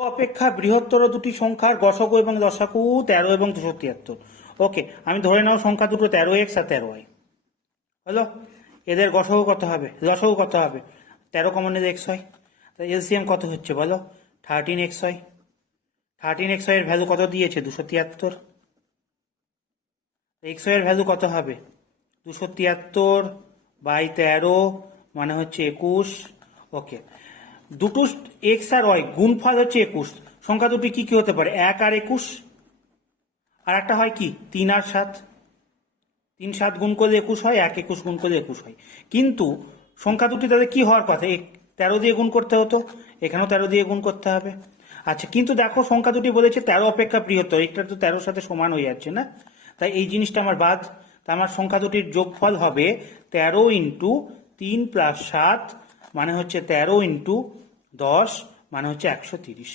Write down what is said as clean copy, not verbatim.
অপেক্ষা বৃহত্তর দুটি সংখ্যার গসগু এবং লসাগু 13 এবং 273। ওকে, আমি ধরে নাও সংখ্যা দুটো 13x আর 13y হলো। এদের গসগু কত হবে, লসাগু কত হবে? 13 কমন নিলে x হয়, তাই এলসিএম কত হচ্ছে বলো? 13x হয়। 13x এর ভ্যালু কত দিয়েছে? 273। এক্স এর ভ্যালু কত হবে? 273 বাই 13 মানে হচ্ছে 21। ওকে, দুটো এক্স আর ওয়াই গুণফল হচ্ছে 21। সংখ্যা দুটি কি কি হতে পারে? 1 আর 21। আর একটা হয় কি 3 আর 7। 3 7 গুণ করলে 21 হয়, 1 21 গুণ করলে 21 হয়। কিন্তু সংখ্যা দুটি তাদের কি হওয়ার কথা? 13 দিয়ে গুণ করতে হতো, এখানেও 13 দিয়ে গুণ করতে হবে। আচ্ছা, কিন্তু দেখো সংখ্যা দুটি বলেছে 13 অপেক্ষা বৃহত্তর, এটা তো 13 সাথে সমান হয়ে যাচ্ছে না, তাই এই জিনিসটা আমার বাদ। তা আমার সংখ্যা দুটির যোগফল হবে 13 ইন্টু 3 প্লাস 7 মানে হচ্ছে 13 ইন্টু 10 মানে হচ্ছে 130।